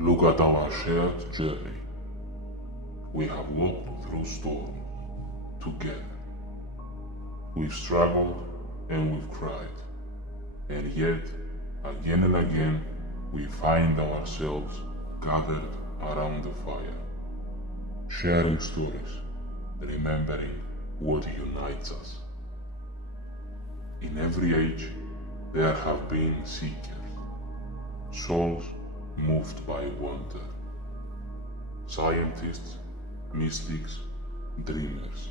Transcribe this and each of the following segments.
Look at our shared journey. We have walked through storms together. We've struggled and we've cried. And yet, again and again, we find ourselves gathered around the fire, sharing stories, remembering what unites us. In every age, there have been seekers, souls moved by wonder, scientists, mystics, dreamers,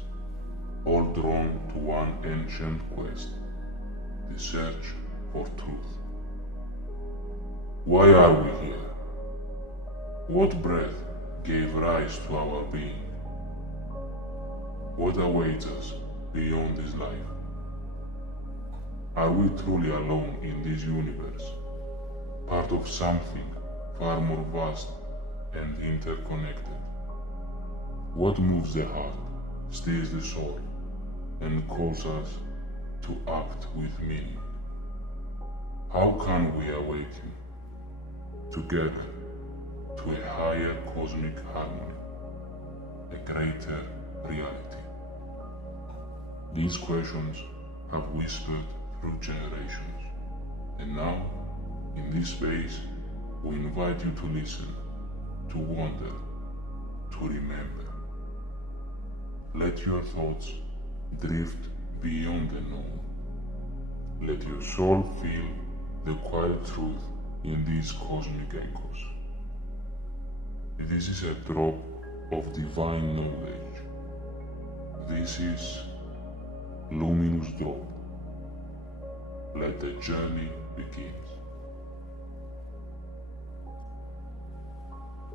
all drawn to one ancient quest, the search for truth. Why are we here? What breath gave rise to our being? What awaits us beyond this life? Are we truly alone in this universe, part of something far more vast and interconnected? What moves the heart, stirs the soul, and calls us to act with meaning? How can we awaken together to a higher cosmic harmony, a greater reality? These questions have whispered through generations, and now, in this space, we invite you to listen, to wonder, to remember. Let your thoughts drift beyond the known. Let your soul feel the quiet truth in these cosmic echoes. This is a drop of divine knowledge. This is Luminous Drop. Let the journey begin.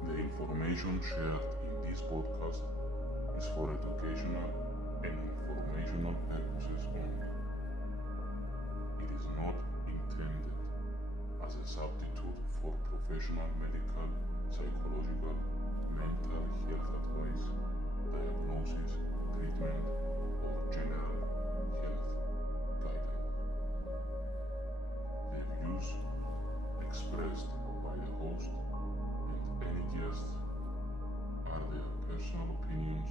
The information shared in this podcast is for educational and informational purposes only. It is not intended as a substitute for professional medical, psychological, mental health advice, diagnosis, treatment, or general health guidance. The views expressed by the host and any guests are their personal opinions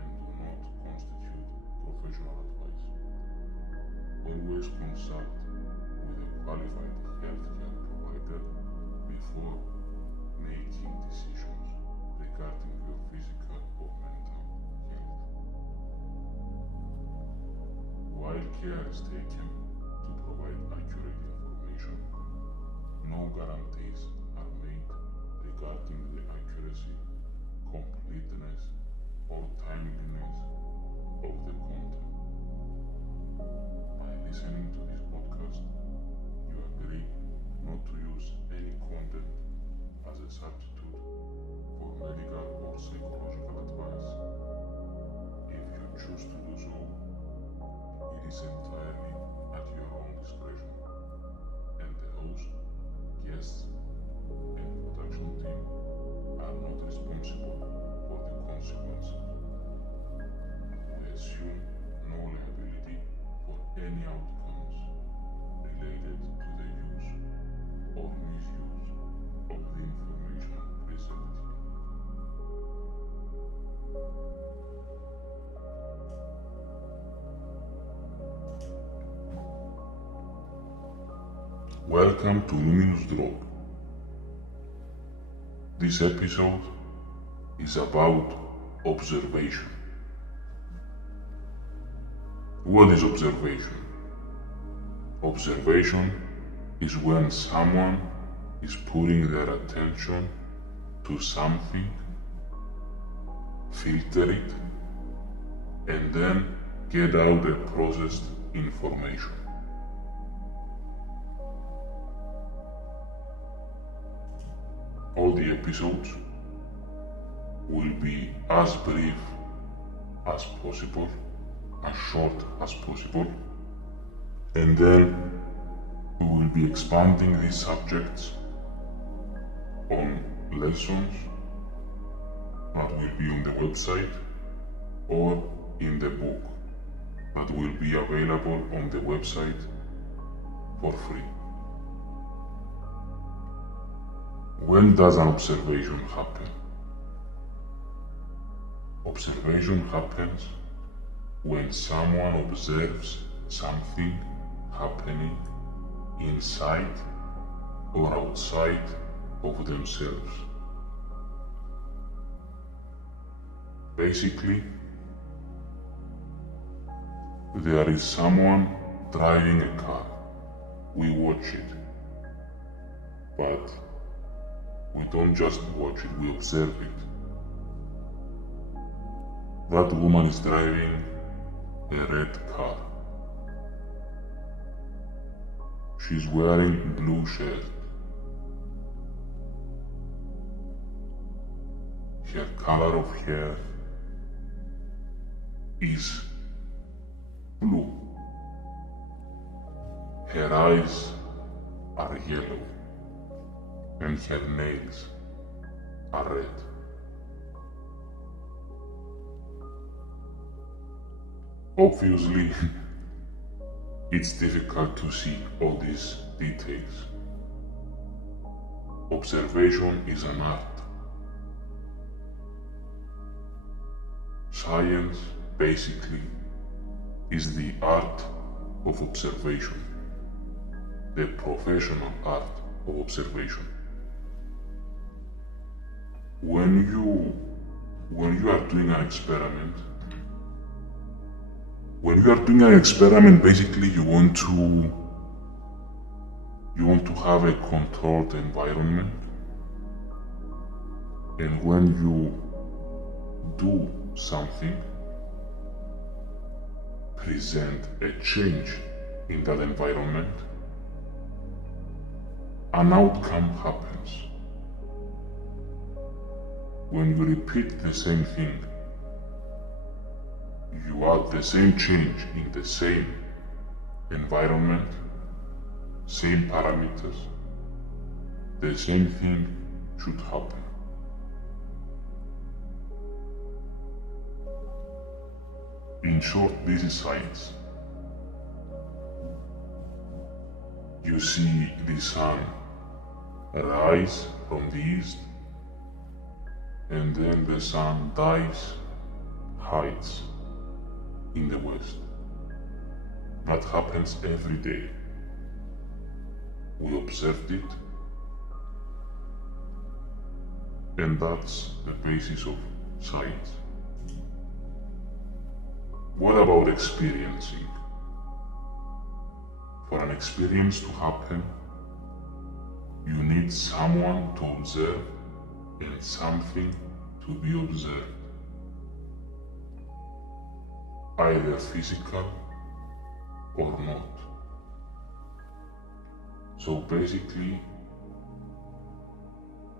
and do not constitute professional advice. Always consult with a qualified healthcare provider before making decisions regarding your physical or mental health. While care is taken to provide accurate information, no guarantees are made regarding the accuracy, completeness, or timeliness of the content. By listening to this podcast, you agree not to use any content as a substitute for medical or psychological advice. If you choose to do so, it is entirely at your own discretion, and the host, guests, and production team are not responsible for the consequences. We assume no liability for any outcomes related to the use or misuse of the information presented. Welcome to Luminous Drop. This episode is about observation. What is observation? Observation is when someone is putting their attention to something, filter it, and then get out the processed information. All the episodes will be as brief as possible, as short as possible, and then we will be expanding these subjects on lessons that will be on the website or in the book that will be available on the website for free. When does an observation happen? Observation happens when someone observes something happening inside or outside of themselves. Basically, there is someone driving a car. We watch it. But we don't just watch it, we observe it. That woman is driving a red car. She's wearing a blue shirt. Her color of hair is blue. Her eyes are yellow and her nails are red. Obviously, it's difficult to see all these details. Observation is an art. Science, basically, is the art of observation, the professional art of observation. When you are doing an experiment, basically you want to have a controlled environment, and when you do something, present a change in that environment, an outcome happens. When you repeat the same thing, you add the same change in the same environment, same parameters, the same thing should happen. In short, this is science. You see the sun rise from the east, and then the sun hides in the west. That happens every day. We observed it, and that's the basis of science. What about experiencing? For an experience to happen, you need someone to observe and something to be observed. Either physical or not. So basically,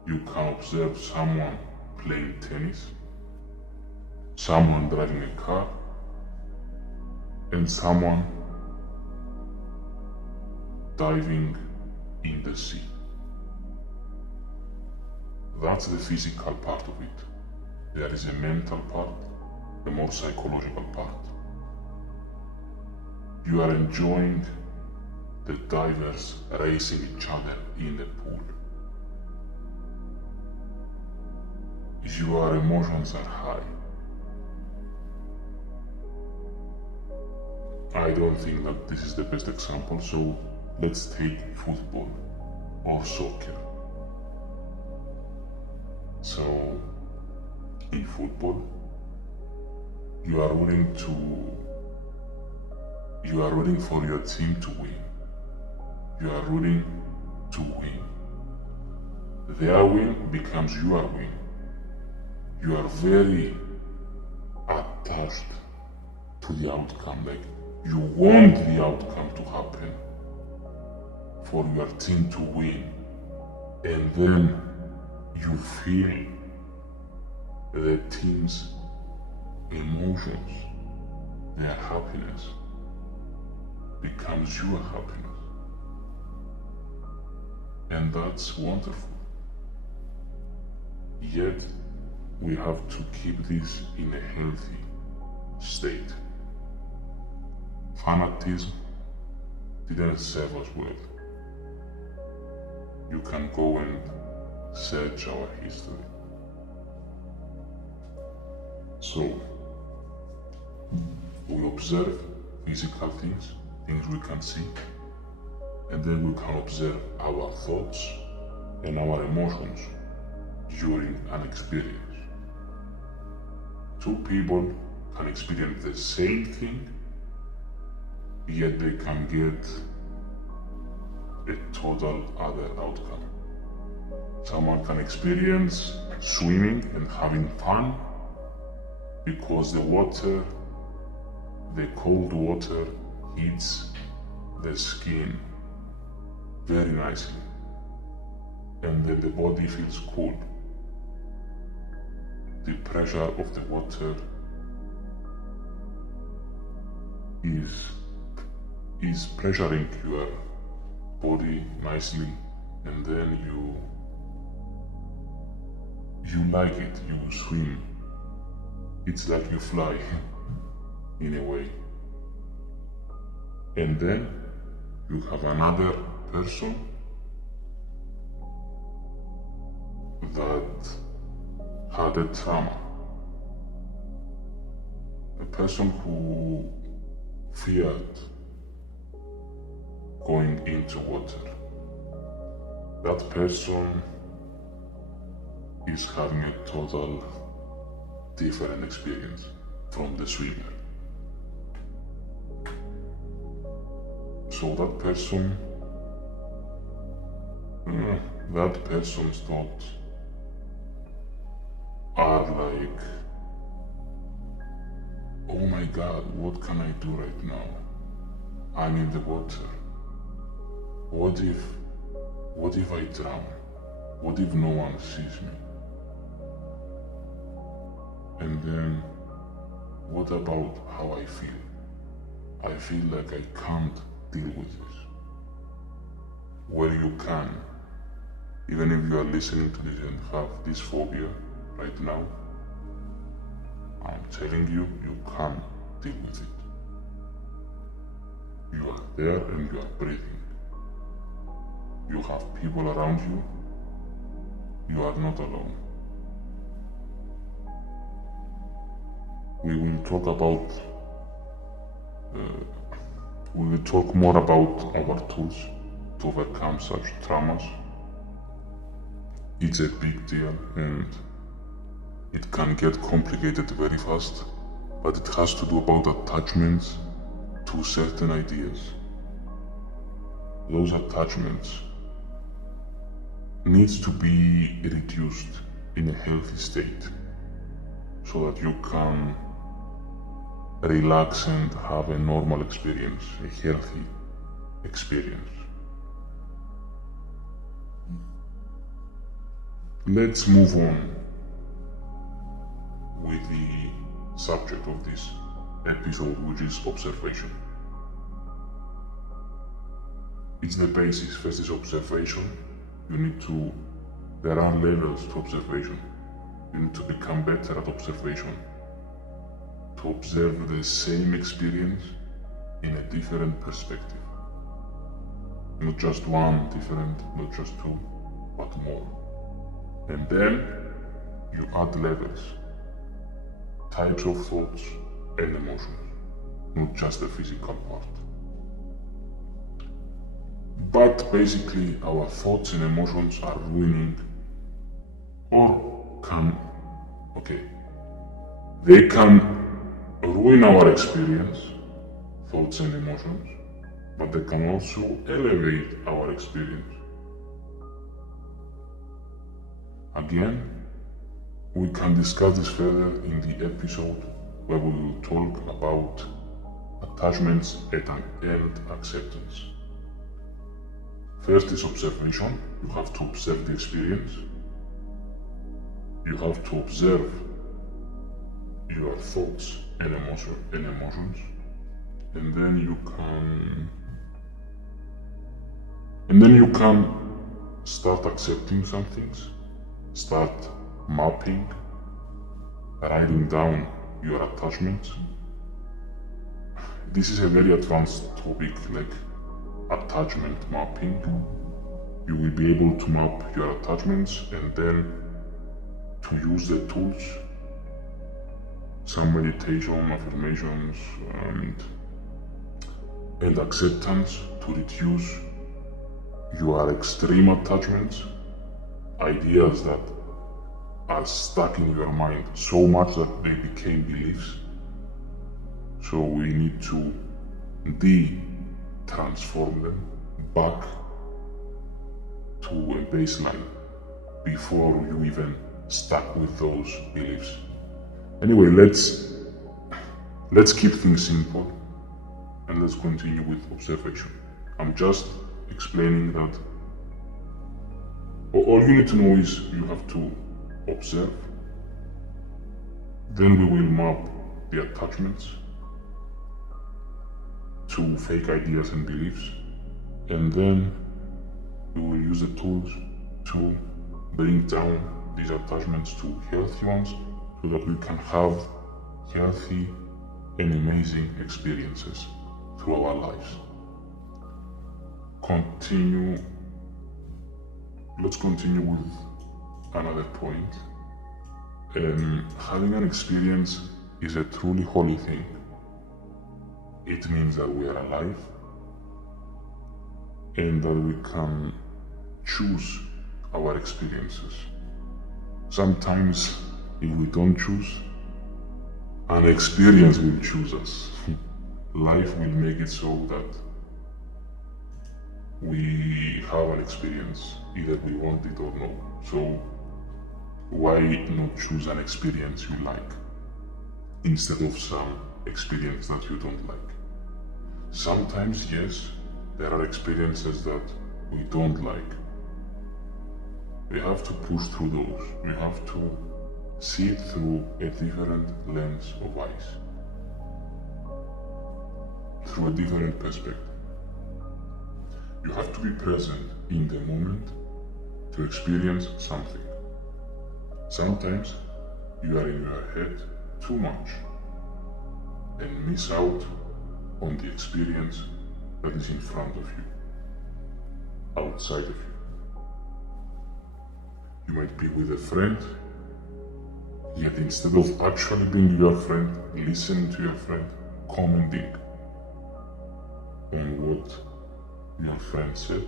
you can observe someone playing tennis, someone driving a car, and someone diving in the sea. That's the physical part of it. There is a mental part, a more psychological part. You are enjoying the divers racing each other in the pool. Your emotions are high. I don't think that this is the best example, so let's take football or soccer. So, in football, you are rooting for your team to win. You are rooting to win. Their win becomes your win. You are very attached to the outcome. Like, you want the outcome to happen for your team to win, and then you feel the team's emotions, their happiness becomes your happiness, and that's wonderful. Yet we have to keep this in a healthy state. Fanatism didn't serve us well. You can go and search our history. So, we observe physical things we can see, and then we can observe our thoughts and our emotions during an experience. Two people can experience the same thing, yet they can get a total other outcome. Someone can experience swimming and having fun because the cold water hits the skin very nicely, and then the body feels cool. The pressure of the water is pressuring your body nicely, and then you like it, you swim. It's like you fly in a way. And then you have another person that had a trauma. A person who feared going into water. That person is having a total different experience from the swimmer. So that person's thoughts are like, oh my God, what can I do right now? I'm in the water. What if I drown? What if no one sees me? And then, what about how I feel? I feel like I can't deal with this. Well, you can. Even if you are listening to this and have this phobia right now, I'm telling you, you can deal with it. You are there and you are breathing. You have people around you. You are not alone. We will talk more about our tools to overcome such traumas. It's a big deal and it can get complicated very fast, but it has to do about attachments to certain ideas. Those attachments needs to be reduced in a healthy state so that you can relax and have a normal experience, a healthy experience. Let's move on with the subject of this episode, which is observation. It's the basis. First is observation. There are levels to observation. You need to become better at observation. To observe the same experience in a different perspective. Not just one different, not just two, but more. And then you add levels, types of thoughts and emotions, not just the physical part. But basically our thoughts and emotions are ruining they can ruin our experience, thoughts and emotions, but they can also elevate our experience. Again, we can discuss this further in the episode where we will talk about attachments and acceptance. First is observation. You have to observe the experience. You have to observe your thoughts and emotions, and then you can start accepting some things, start mapping, writing down your attachments. This is a very advanced topic, like attachment mapping, you will be able to map your attachments and then to use the tools, some meditation, affirmations, and acceptance to reduce your extreme attachments, ideas that are stuck in your mind so much that they became beliefs. So we need to transform them back to a baseline before you even stuck with those beliefs. Anyway, let's keep things simple and let's continue with observation. I'm just explaining that all you need to know is you have to observe, then we will map the attachments to fake ideas and beliefs, and then we will use the tools to bring down these attachments to healthy ones so that we can have healthy and amazing experiences through our lives. Let's continue with another point. Having an experience is a truly holy thing. It means that we are alive and that we can choose our experiences. Sometimes, if we don't choose, an experience will choose us. Life will make it so that we have an experience, either we want it or not. So why not choose an experience you like instead of some experience that you don't like? Sometimes, yes, there are experiences that we don't like. We have to push through those. We have to see it through a different lens of eyes, through a different perspective. You have to be present in the moment to experience something. Sometimes you are in your head too much and miss out on the experience that is in front of you, outside of you. You might be with a friend, yet instead of actually being your friend, listening to your friend, commenting on what your friend said,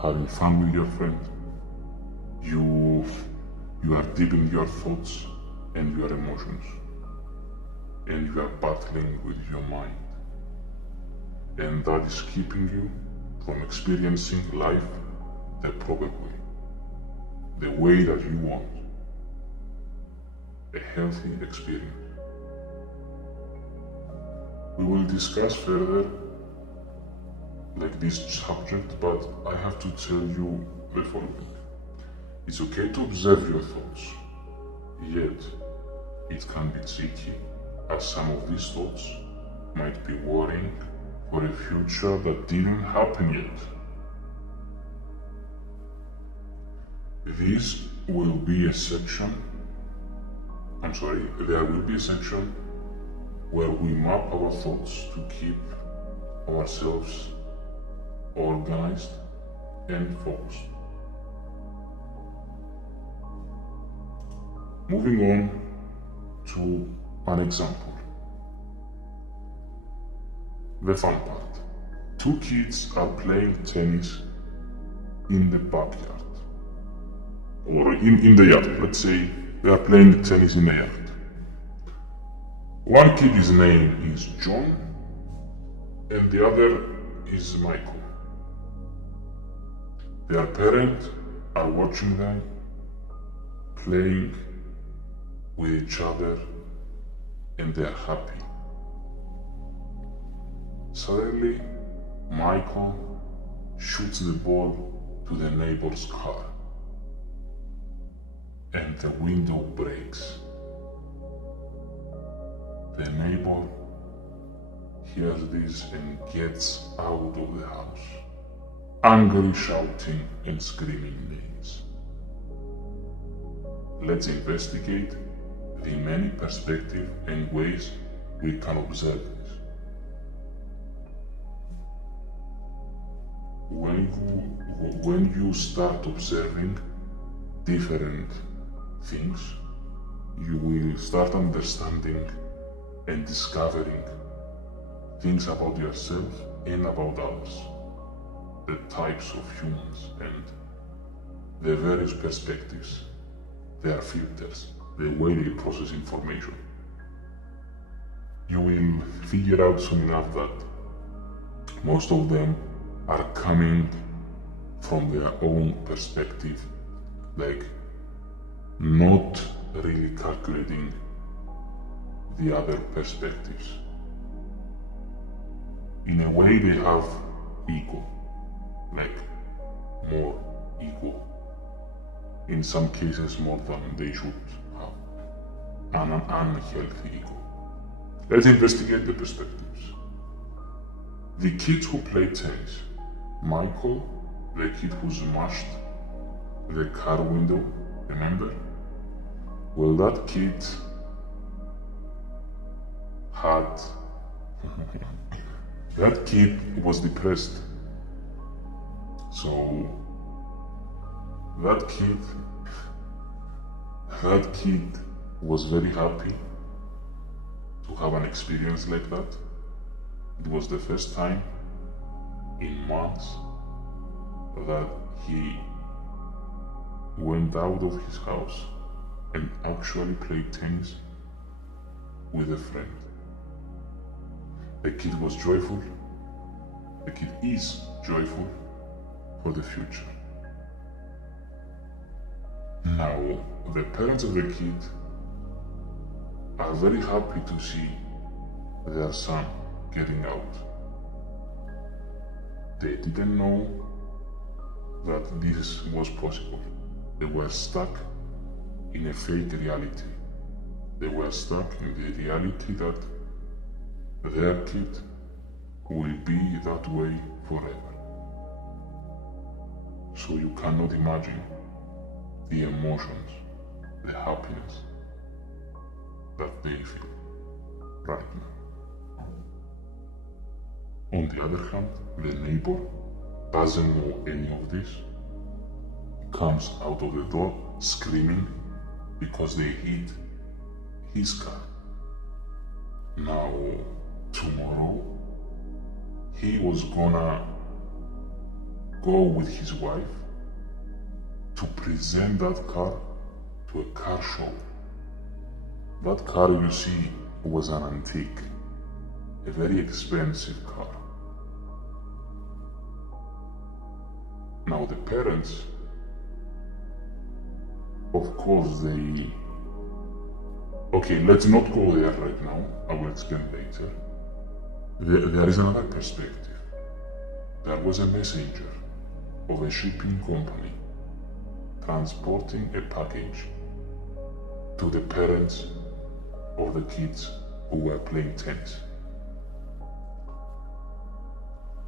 having fun with your friend, you are deep in your thoughts and your emotions, and you are battling with your mind, and that is keeping you from experiencing life the proper way, the way that you want, a healthy experience. We will discuss further like this subject, but I have to tell you the following. It's okay to observe your thoughts, yet it can be tricky, as some of these thoughts might be worrying for a future that didn't happen yet. There will be a section where we map our thoughts to keep ourselves organized and focused. Moving on to an example. The fun part. Two kids are playing tennis in the backyard. Or in the yard. Let's say they are playing tennis in the yard. One kid's name is John and the other is Michael. Their parents are watching them playing with each other and they are happy. Suddenly, Michael shoots the ball to the neighbor's car and the window breaks. The neighbor hears this and gets out of the house, angrily shouting and screaming names. Let's investigate the many perspectives and ways we can observe this. when you start observing different things, you will start understanding and discovering things about yourself and about others, the types of humans and the various perspectives, their filters, the way they process information. You will figure out soon enough that most of them are coming from their own perspective, like not really calculating the other perspectives. In a way, they have ego, like more ego. In some cases, more than they should have, an unhealthy ego. Let's investigate the perspectives. The kids who play tennis, Michael, the kid who smashed the car window, remember? Well, that kid had that kid was depressed. So that kid was very happy to have an experience like that. It was the first time in months that he went out of his house and actually played tennis with a friend. The kid was joyful. The kid is joyful for the future. Now, the parents of the kid are very happy to see their son getting out. They didn't know that this was possible. They were stuck in a fake reality. They were stuck in the reality that their kid will be that way forever. So you cannot imagine the emotions, the happiness that they feel right now. On the other hand, the neighbor doesn't know any of this, comes out of the door screaming because they hit his car. Now, tomorrow, he was gonna go with his wife to present that car to a car show. That car, you see, was an antique, a very expensive car. Now the parents, of course, okay, let's not go there right now, I will explain later. There is another perspective. There was a messenger of a shipping company transporting a package to the parents of the kids who were playing tennis.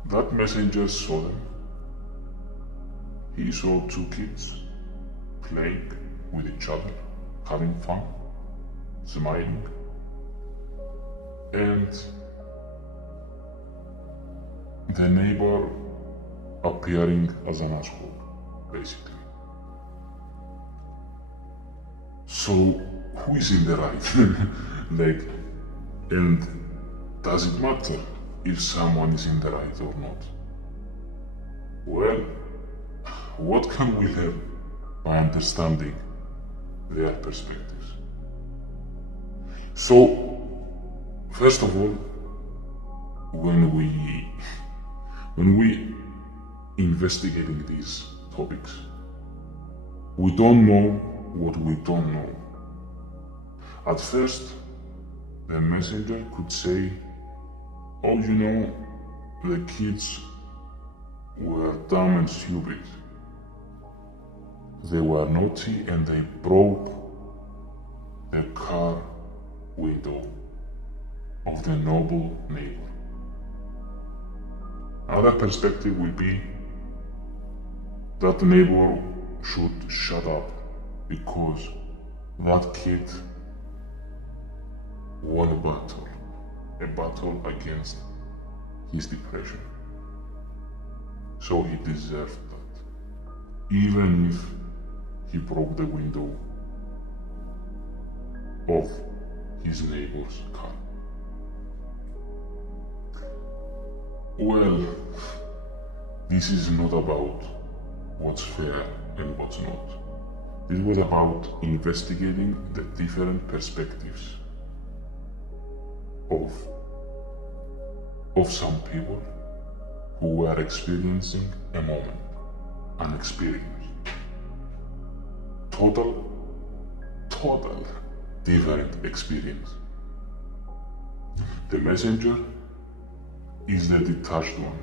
That messenger saw them. He saw two kids playing with each other, having fun, smiling, and the neighbor appearing as an asshole, basically. So, who is in the right? And does it matter if someone is in the right or not? Well, what can we learn by understanding their perspectives? So, first of all, when we investigating these topics, we don't know what we don't know. At first, the messenger could say, oh, you know, the kids were dumb and stupid. They were naughty and they broke the car window of the noble neighbor. Another perspective will be that the neighbor should shut up because that kid won a battle against his depression. so he deserved that, even if he broke the window of his neighbor's car. Well, this is not about what's fair and what's not. This was about investigating the different perspectives of some people who were experiencing a moment, an experience. Total different experience. The messenger is the detached one.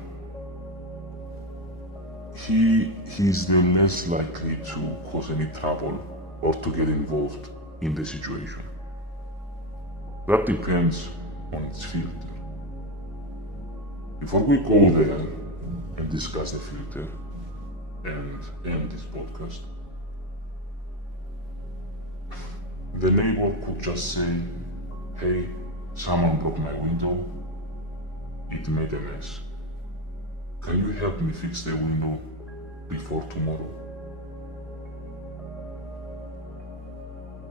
He's the less likely to cause any trouble or to get involved in the situation. That depends on its filter. Before we go there and discuss the filter and end this podcast, the neighbor could just say, hey, someone broke my window, it made a mess. Can you help me fix the window before tomorrow?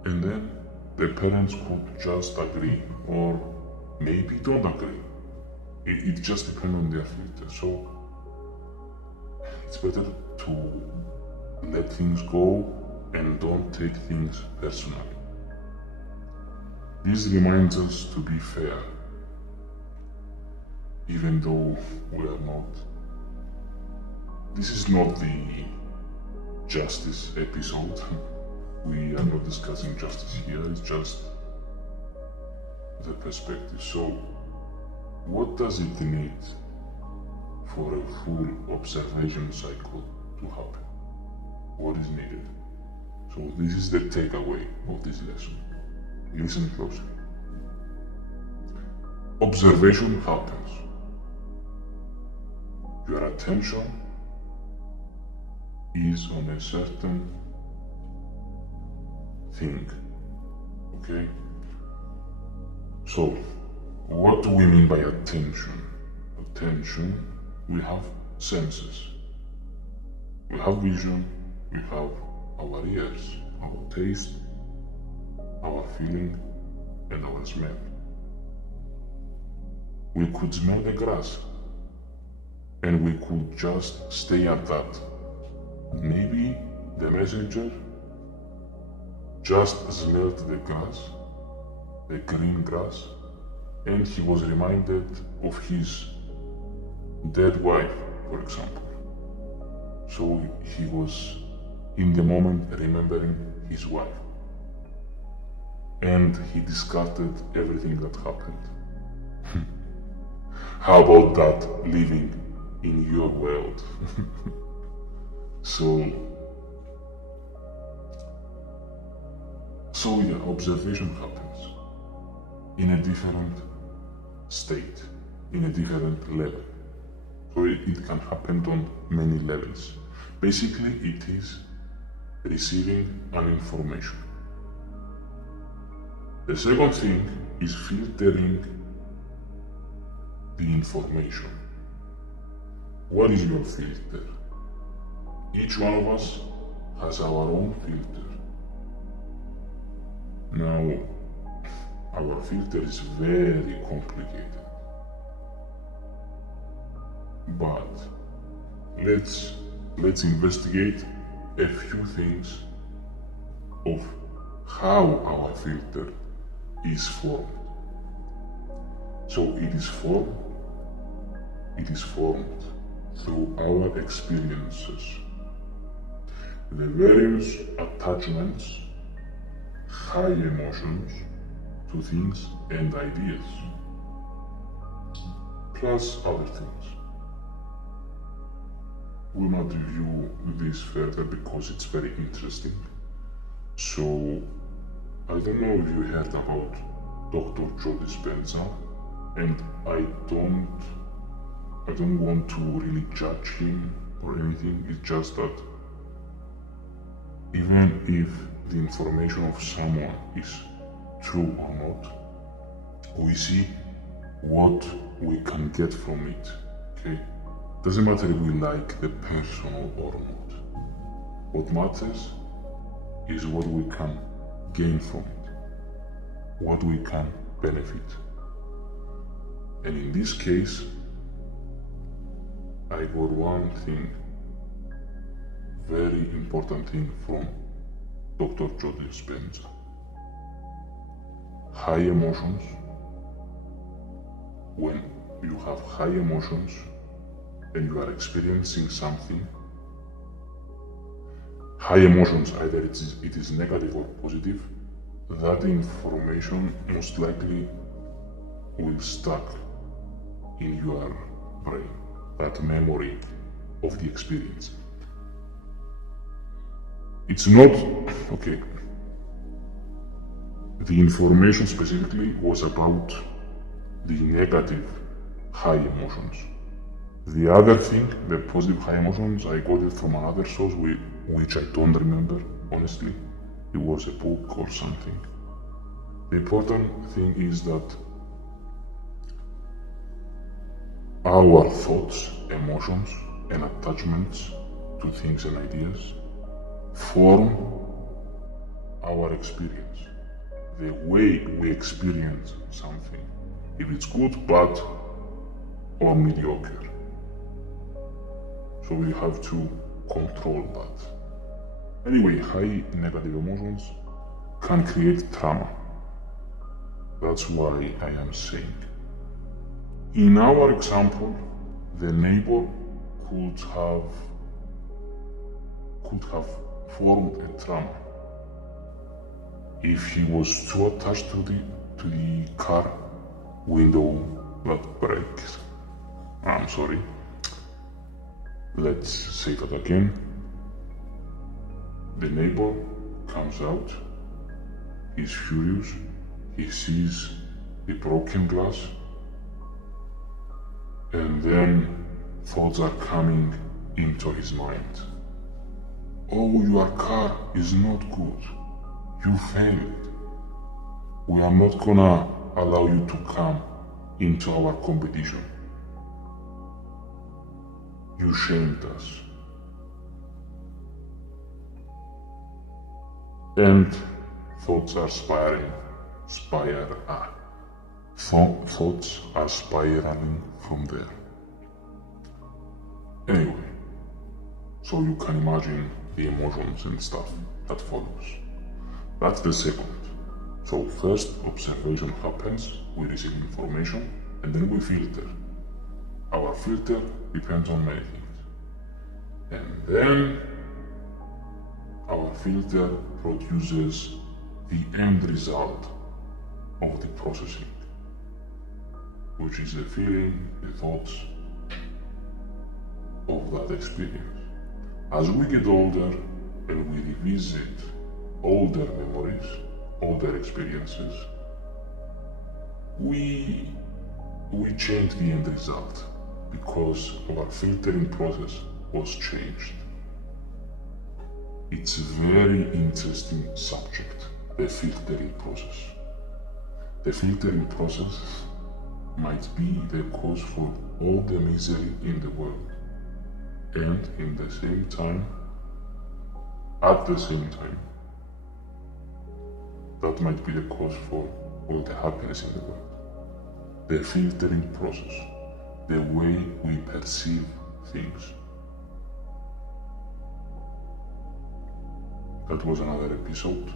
And then the parents could just agree, or maybe don't agree. It just depends on their filter. So it's better to let things go and don't take things personally. This reminds us to be fair, even though we are not. This is not the justice episode. We are not discussing justice here, it's just the perspective. So, what does it need for a full observation cycle to happen? What is needed? So, this is the takeaway of this lesson. Listen closely. Observation happens. Your attention is on a certain thing, okay? So, what do we mean by attention? Attention, we have senses. We have vision, we have our ears, our taste, our feeling, and our smell. We could smell the grass, and we could just stay at that. Maybe the messenger just smelled the grass, the green grass, and he was reminded of his dead wife, for example. So he was in the moment remembering his wife. And he discarded everything that happened. How about that living in your world? So yeah, observation happens in a different state, in a different level. So it can happen on many levels. Basically, it is receiving an information. The second thing is filtering the information. What is your filter? Each one of us has our own filter. Now, our filter is very complicated. But let's investigate a few things of how our filter is formed. So it is formed through our experiences, the various attachments, high emotions to things and ideas, plus other things. We'll not review this further because it's very interesting. So, I don't know if you heard about Dr. Joe Dispenza, and I don't want to really judge him or anything. It's just that even if the information of someone is true or not, we see what we can get from it, okay? Doesn't matter if we like the person or not. What matters is what we can gain from it, what we can benefit. And in this case, I got one thing, very important thing from Dr. Joe Dispenza. High emotions, when you have high emotions and you are experiencing something, high emotions, either it is negative or positive, that information most likely will stuck in your brain, that memory of the experience. It's not, okay, the information specifically was about the negative high emotions. The other thing, the positive high emotions, I got it from another source which I don't remember, honestly. It was a book or something. The important thing is that our thoughts, emotions, and attachments to things and ideas form our experience, the way we experience something, if it's good, bad, or mediocre. So we have to control that. Anyway, high negative emotions can create trauma. That's why I am saying. In our example, the neighbor could have formed a trauma if he was too attached to the car window that breaks. I'm sorry. Let's say that again. The neighbor comes out, he's furious, he sees the broken glass, and then thoughts are coming into his mind. Oh, your car is not good. You failed. We are not gonna allow you to come into our competition. You shamed us. And thoughts are thoughts are spiraling from there. Anyway, so you can imagine the emotions and stuff that follows. That's the second. So first observation happens, we receive information, and then we filter. Our filter depends on many things. And then our filter produces the end result of the processing, which is the feeling, the thoughts of that experience. As we get older and we revisit older memories, older experiences, we change the end result because our filtering process was changed. It's a very interesting subject, the filtering process. The filtering process might be the cause for all the misery in the world, and at the same time, that might be the cause for all the happiness in the world. The filtering process, the way we perceive things. That was another episode.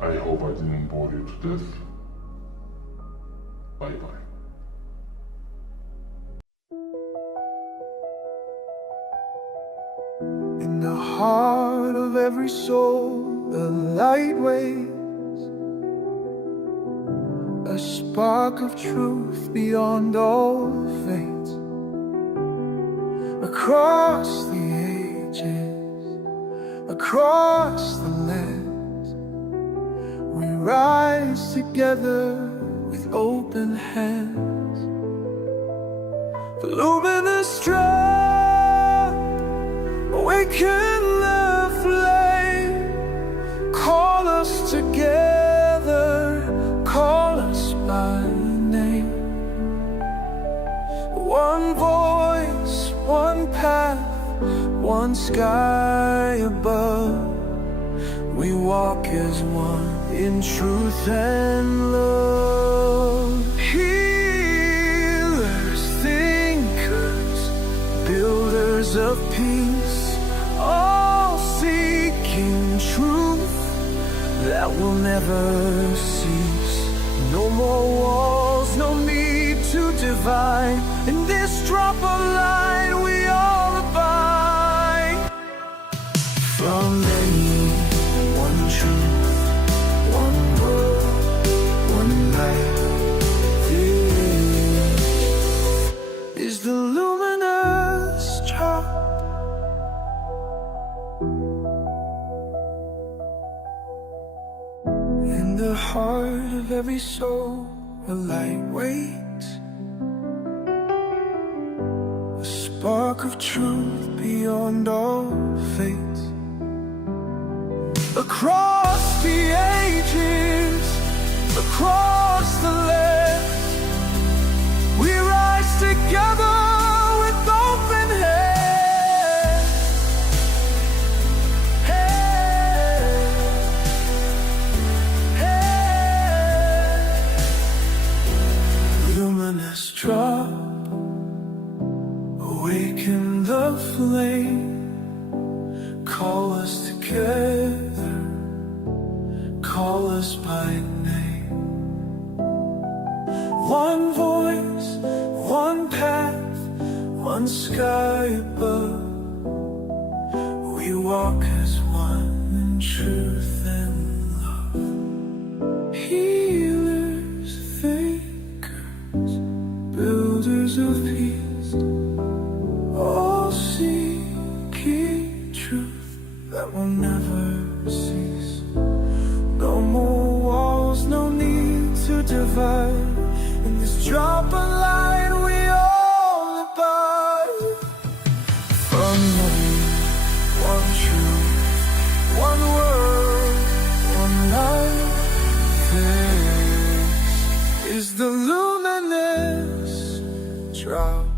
I hope I didn't bore you to death. Bye bye. In the heart of every soul, the light waves, a spark of truth beyond all fate. Across the ages, across the lands, we rise together with open hands. The luminous draw, awaken the flame. Call us together, call us by name. One voice sky above. We walk as one in truth and love. Healers, thinkers, builders of peace, all seeking truth that will never cease. No more walls, no need to divide. In this drop of light we all abide. From many, one truth, one world, one light. This is the luminous drop. In the heart of every soul, a light waits, a spark of truth beyond all fate. Across the ages, across the land, we rise together with open hands. Luminous drop, awaken the flame, call us together, call us by name. One voice, one path, one sky above. We walk as one in truth and love. Healers, thinkers, builders of peace, all seeking truth that will never cease. No more walls, no need to divide. In this drop of light we all abide. From many, one truth, one world, one life. This is the luminous drop.